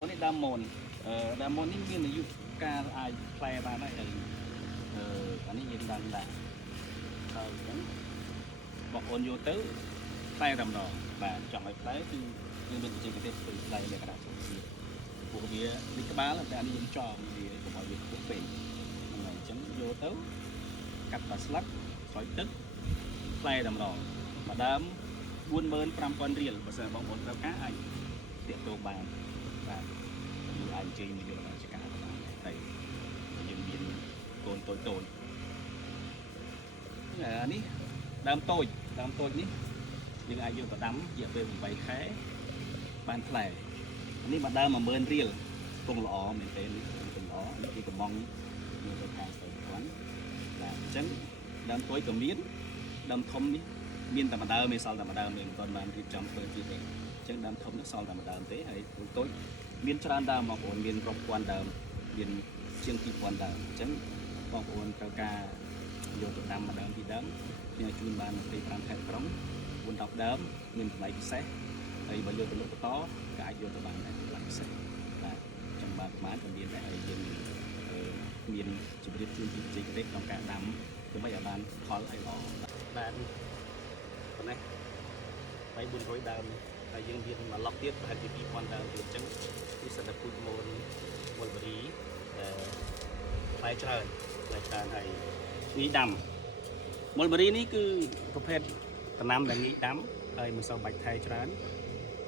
នេះដើមមននេះមានអាយុកាលអាចផ្លែបានហើយអានេះយើងដឹងដែរហើយអញ្ចឹងបងប្អូនយកទៅផ្លែតែម្ដងបាទចង់ឲ្យផ្លែគឺមានបច្ចេកទេសធ្វើផ្លែលក្ខណៈសុខភាពពួកវានេះក្បាលតែអានេះយើងចងវាកុំឲ្យវាខ្ពស់ពេកហ្នឹងហើយអញ្ចឹងយកទៅកាត់បាស្លឹកស្រោចទឹកផ្លែតែម្ដងមួយដើម 45,000 រៀលបើសិនបងប្អូនត្រូវការអាចទាក់ទងបានបាទអាចជិះមកយករាជការបានតែយើងមានកូនតូចនេះដើមតូចនេះយើងអាចយកទៅដាំរយៈពេល8ខែបានផ្លែនេះមួយដើម 10000 រៀលពងល្អមែនទេនេះពងល្អនេះគឺកំងយកទៅខាងទៅគាត់បាទអញ្ចឹងដើមតូចក៏មានដើមធំនេះមានតែម្ដងមានសល់តែម្ដងមានមិនទាន់បានរៀបចំធ្វើទៀតទេអញ្ចឹងដើមធំនេះសល់តែម្ដងទេហើយតូចមានច្រើនដើមបងប្អូនមានរាប់ពាន់ដើមមានជាង 2000 ដើមអញ្ចឹងបងប្អូនត្រូវការយកទៅដាំម្ដងពីដើមខ្ញុំជូនបាន25ខែក្រុង4-10ដើមមានតម្លៃពិសេសហើយបើយកទៅលក់បន្តក៏អាចយកទៅបានដែរតម្លៃពិសេសបាទចាំបានប្រហែលក៏មានដែរហើយយើងមានជម្រាបជូនពីបច្ចេកទេសក្នុងការដាំដើម្បីឲ្យបានផលឲ្យល្អបាទប៉ុណ្ណេះ3-400 ដើមហើយយើងមានមួយឡុកទៀតប្រហែលជា 2000 ដើមទៀតអញ្ចឹងវាសិតតែពូជមូលបេរីផ្លែច្រើនហើយងាយដាំមូលបេរីនេះគឺប្រភេទដំណាំដែលងាយដាំហើយមិនសូវបាច់ថែច្រើន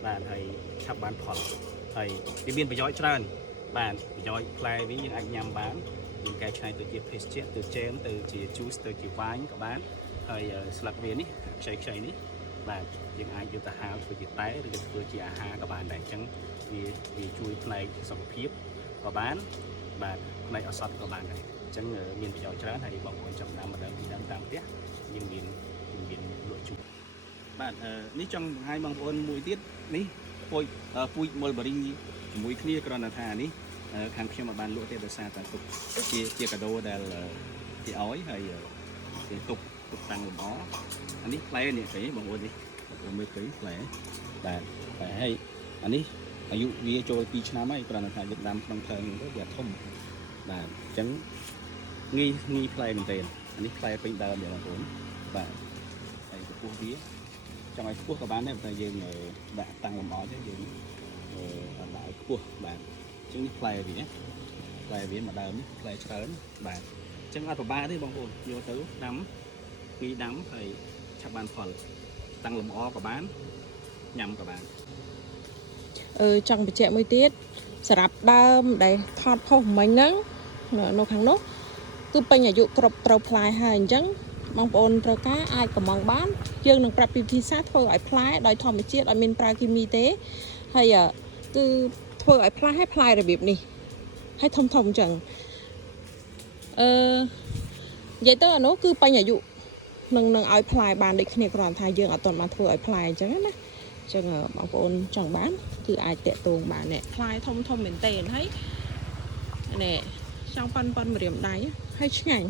បាទហើយឆាប់បានផលហើយវាមានប្រយោជន៍ច្រើនបាទប្រយោជន៍ផ្លែវាយើងអាចញ៉ាំបានយើងកែច្នៃទៅជាភេសជ្ជៈទៅជែមទៅជា juice ទៅជា wine ក៏បានហើយស្លឹកវានេះខ្ចីនេះបាទយើងអាចយកទៅហាលធ្វើជាតែឬក៏ធ្វើជាអាហារក៏បានដែរអញ្ចឹងវាជួយផ្នែកសុខភាពក៏បានបាទផ្នែកឱសថក៏បានដែរអញ្ចឹងមានប្រយោជន៍ច្រើនហើយបងប្អូនចាប់ដើមម្ដងពីដើមតាមផ្ទះយើងមានលក់ជូនបាទនេះចង់បង្ហាញបងប្អូនមួយទៀតនេះពូជមលបេរីជាមួយគ្នាគ្រាន់តែថានេះខាងខ្ញុំមិនបានលក់ទេដោយសារតែទុកជាកាដូដែលគេឲ្យហើយគេទុកតាំងលម្អអានេះផ្លែនេះគេបងប្អូននេះបងមើលឃើញផ្លែបាទហើយអានេះអាយុវាចូល2ឆ្នាំហើយគ្រាន់តែថាយើងដាំក្នុងភ្លើងទៅវាធំបាទអញ្ចឹងងាយផ្លែមែនទេអានេះផ្លែពេញដើមបងប្អូនបាទហើយចំពោះវាចង់ឲ្យខ្ពស់ក៏បានដែរតែយើងដាក់តាំងលម្អទៅយើងដាក់ឲ្យខ្ពស់បាទអញ្ចឹងនេះផ្លែវាមួយដើមនេះផ្លែច្រើនបាទអញ្ចឹងអត់ពិបាកទេបងប្អូនយកទៅដាំពីដាំហើយឆាប់បានផលតាំងលម្អក៏បានញ៉ាំក៏បានចង់បញ្ជាក់មួយទៀតសម្រាប់ដើមដែលថតផុសមិញហ្នឹងនៅខាងនោះគឺពេញអាយុគ្រប់ត្រូវផ្លែហើយអញ្ចឹងបងប្អូនត្រូវការអាចកំងបានយើងនឹងប្រាប់ពីវិធីសាស្ត្រធ្វើឲ្យផ្លែដោយធម្មជាតិអត់មានប្រើគីមីទេហើយគឺធ្វើឲ្យផ្លែរបៀបនេះហើយធំអញ្ចឹងនិយាយទៅអានោះគឺពេញអាយុនឹងឲ្យផ្លែបានដូចគ្នាគ្រាន់ថាយើងអត់ទាន់បានធ្វើឲ្យផ្លែអញ្ចឹងណាអញ្ចឹងបងប្អូនចង់បានគឺអាចតាក់ទងបាននេះផ្លែធំមែនទេហើយនេះចង់ប៉ុនម្រាមដៃហើយឆ្ងាញ់